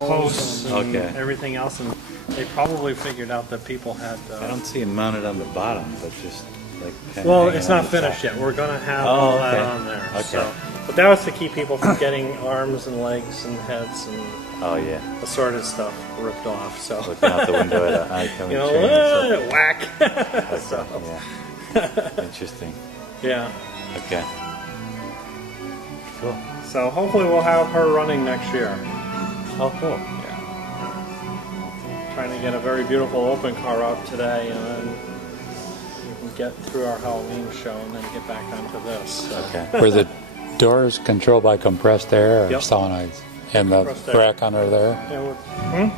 posts and Okay. everything else, and they probably figured out that people had. I don't see them mounted on the bottom, but just like. Well, it's not finished yet. We're gonna have all that on there. Okay. So, but that was to keep people from getting arms and legs and heads and assorted stuff ripped off. So looking out the window at an oncoming you know, train. whack. Okay, So, yeah. Interesting. yeah. Okay. Cool. So hopefully we'll have her running next year. Oh, cool. Yeah. Trying to get a very beautiful open car out today, and then we can get through our Halloween show and then get back onto this. So. Okay. Were the doors controlled by compressed air or Yep. solenoids? And the Compressed air. rack under there? Yeah,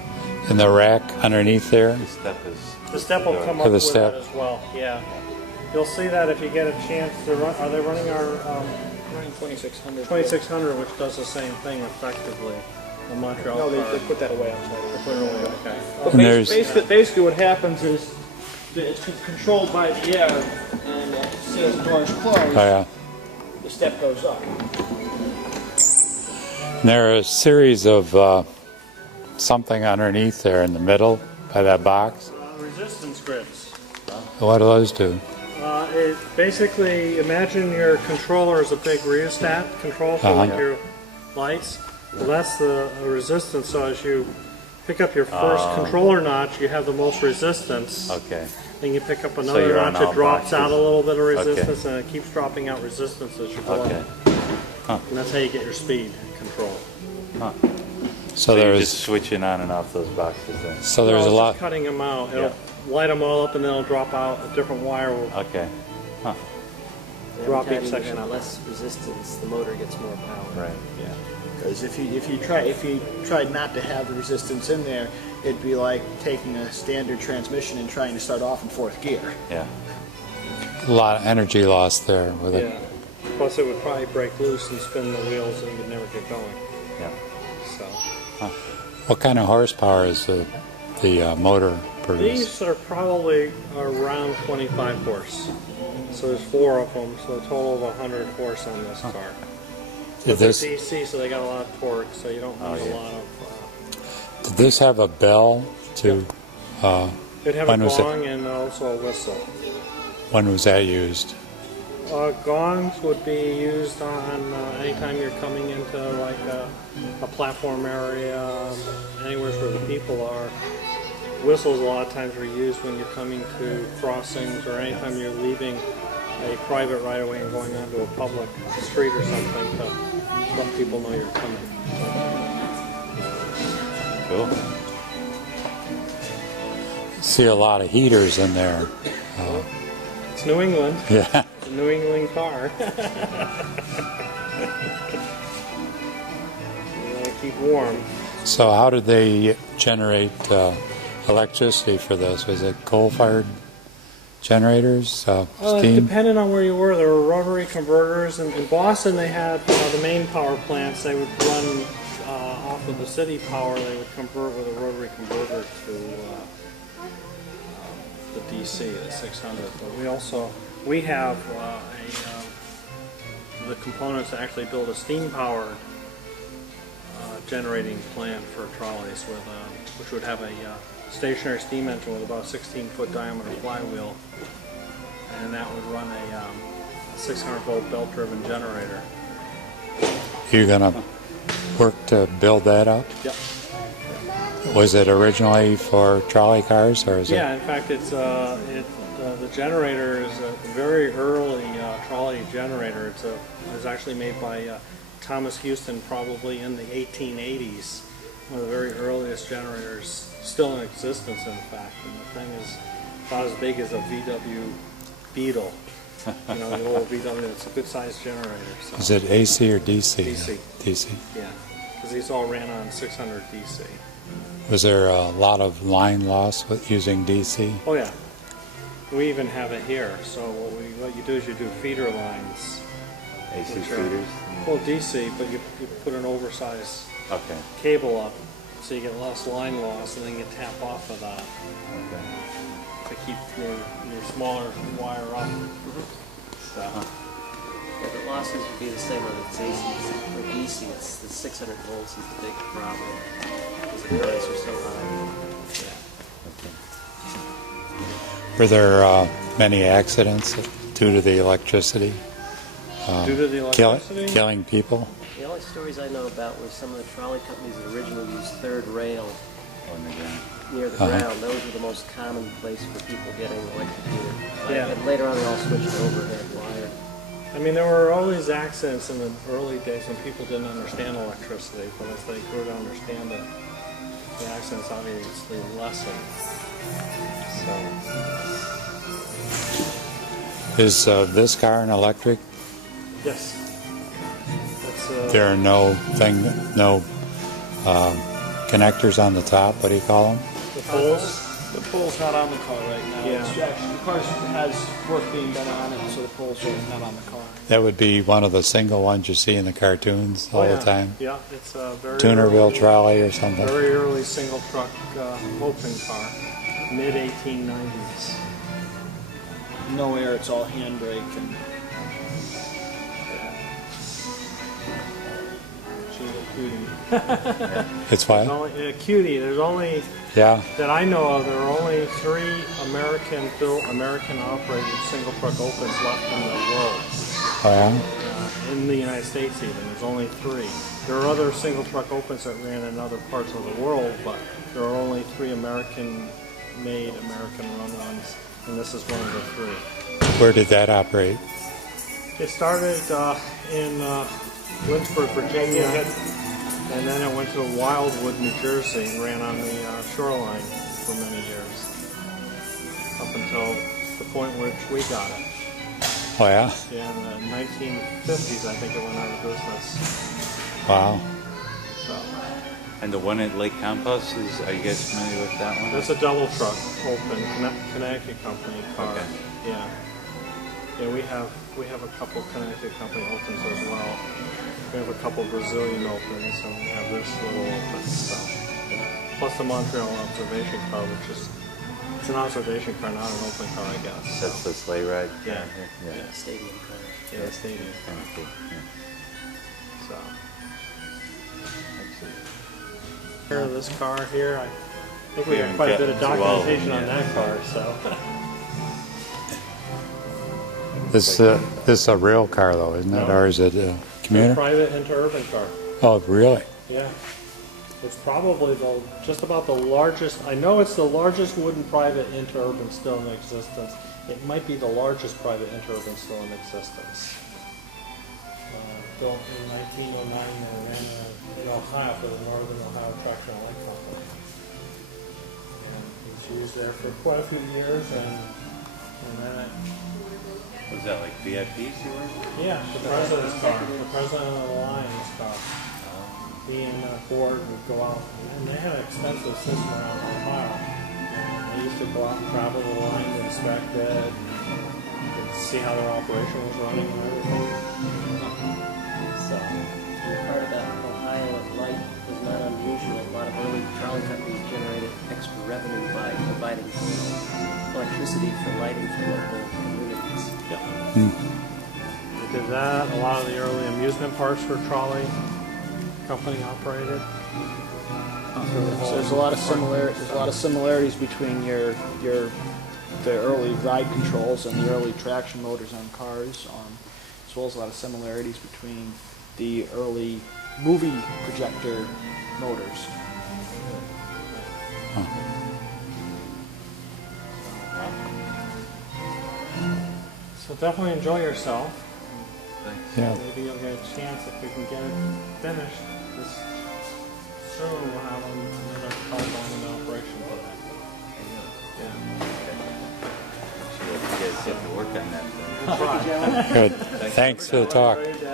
And the rack underneath there? The step is. the step will come For up the with step. that as well. Yeah. You'll see that if you get a chance to run. Are they running our 2600. 2600, which does the same thing effectively? The Montreal No, car. they put that away outside. They put it away. Okay. But And there's- basically what happens is that it's controlled by the air, and as soon as the door is closed, Oh, yeah. the step goes up. And there are a series of something underneath there in the middle by that box. Resistance grids. What do those do? It basically, imagine your controller is a big rheostat control for like your lights. Well, that's the resistance. So as you pick up your first controller notch, you have the most resistance. Okay. Then you pick up another you're on notch, all it drops boxes. out a little bit of resistance, and it keeps dropping out resistance as you go Okay. up. And that's how you get your speed control. Huh. So You're there's just switching on and off those boxes then. so there's Well, a it's lot. just cutting them out. It'll light them all up, and then it'll drop out. A different wire will Okay. Huh. drop Every each time you section have out. less resistance, the motor gets more power. Right. Yeah. Because if you tried not to have the resistance in there, it'd be like taking a standard transmission and trying to start off in fourth gear. Yeah. A lot of energy loss there with it. Yeah. Plus, it would probably break loose and spin the wheels, and you'd never get going. Yeah. So What kind of horsepower is the motor produce? these are probably around 25 horse. So there's 4 of them, so a total of 100 horse on this car. Did They're this DC, so they got a lot of torque, so you don't need yeah. a lot of. did this have a bell to? It'd have When a was it? gong and also a whistle. When was that used? Gongs would be used on anytime you're coming into like a platform area, anywhere where the people are. Whistles a lot of times are used when you're coming to crossings or anytime you're leaving a private right of way and going onto a public street or something to let people know you're coming. Cool. See a lot of heaters in there. It's New England. Yeah. It's a New England car. You gotta keep warm. So how did they generate electricity for this? Was it coal-fired generators? Steam? Depending on where you were, there were rotary converters. In Boston, they had the main power plants. They would run off of the city power. They would convert with a rotary converter to the DC, the 600. But we have the components to actually build a steam-powered generating plant for trolleys, with which would have a stationary steam engine with about a 16-foot diameter flywheel, and that would run a 600-volt belt-driven generator. You're gonna work to build that up? Yep. Was it originally for trolley cars, or is Yeah, it? in fact, the generator is a very early trolley generator. It was actually made by Thomas Houston, probably in the 1880s. One of the very earliest generators still in existence, in fact. And the thing is about as big as a VW Beetle. You know, the old VW. It's a good-sized generator. So. Is it AC or DC? DC. DC. Yeah, because these all ran on 600 DC. Was there a lot of line loss with using DC? Oh yeah, we even have it here. So what you do is you do feeder lines. AC Which are- feeders. Well, DC, but you put an oversized Okay. cable up, so you get less line loss, and then you tap off of that Okay. to keep your smaller wire up. So, Yeah, the losses would be the same whether it's AC or DC. It's the 600 volts is the big problem. Prices are so high. Were there many accidents due to the electricity? Due to the electricity? Killing people? The only stories I know about were some of the trolley companies that originally used third rail On the ground. near the ground. Those were the most common place for people getting electrocuted. Yeah. And later on, they all switched to overhead wire. I mean, there were always accidents in the early days when people didn't understand electricity, but as they grew to understand it, the accidents obviously lessened. So, Is this car an electric? yes. That's, There are no connectors on the top. What do you call them? the poles. The pole's not on the car right now. Yeah. It's actually, the car has work being done on it, so the pole's not on the car. That would be one of the single ones you see in the cartoons all yeah. the time. Yeah, it's a very Tunerville early, trolley or something. very early single truck open car, mid 1890s. No air, it's all handbrake and She's a cutie. It's what? A cutie. There's only Yeah. that I know of. There are only 3 American-built, American-operated single truck opens left in the world. Oh yeah. In the United States, even there's only 3. There are other single truck opens that ran in other parts of the world, but there are only 3 American-made, American-run ones, and this is one of the 3. Where did that operate? It started in Lynchburg, Virginia, and then it went to Wildwood, New Jersey, and ran on the shoreline for many years, up until the point which we got it. Oh yeah. Yeah, in the 1950s, I think it went out of business. Wow. So And the one at Lake Compost is, are you guys familiar with that one? that's a double truck open Connecticut company car. Okay. Yeah. Yeah, we have a couple Connecticut company opens as well. We have a couple Brazilian opens, and we have this little open. So, plus the Montreal observation car, which is it's an observation car, not an open car, I guess. So, That's the sleigh ride Yeah. down here? Yeah. Stadium car. yeah, the stadium. Kind of cool. Yeah. So, here, this car here, I think we Yeah, have quite a bit of it's well, documentation on yeah. that car. So, This is a real car though, isn't it? No. Or is it a it's a commuter? private interurban car. Oh really? Yeah. It's probably just about the largest, I know it's the largest wooden private interurban still in existence. It might be the largest private interurban still in existence. Built in 1909 and ran in Ohio for the Northern Ohio Traction and Light Company. And it was used there for quite a few years, and then it, Was that like VIPs you were? yeah, the president's car, the president of the Lions car. He and Ford would go out, and they had an expensive system around Ohio. And they used to go out and travel the line to inspect it, and see how their operation was running and everything. So, And part of that Ohio Light was not unusual. A lot of early trolley companies generated extra revenue by providing electricity for lighting for local communities. yeah. We did that. A lot of the early amusement parks were trolley company operated. so there's a lot of similarities between the early ride controls and the early traction motors on cars, as well as a lot of similarities between the early movie projector motors. So definitely enjoy yourself. Yeah. Maybe you'll get a chance if we can get it finished. This soon we'll have another car going in operation for that. Yeah. So you guys get to work on that then. Try. Good. Thanks for the talk. Have a great day.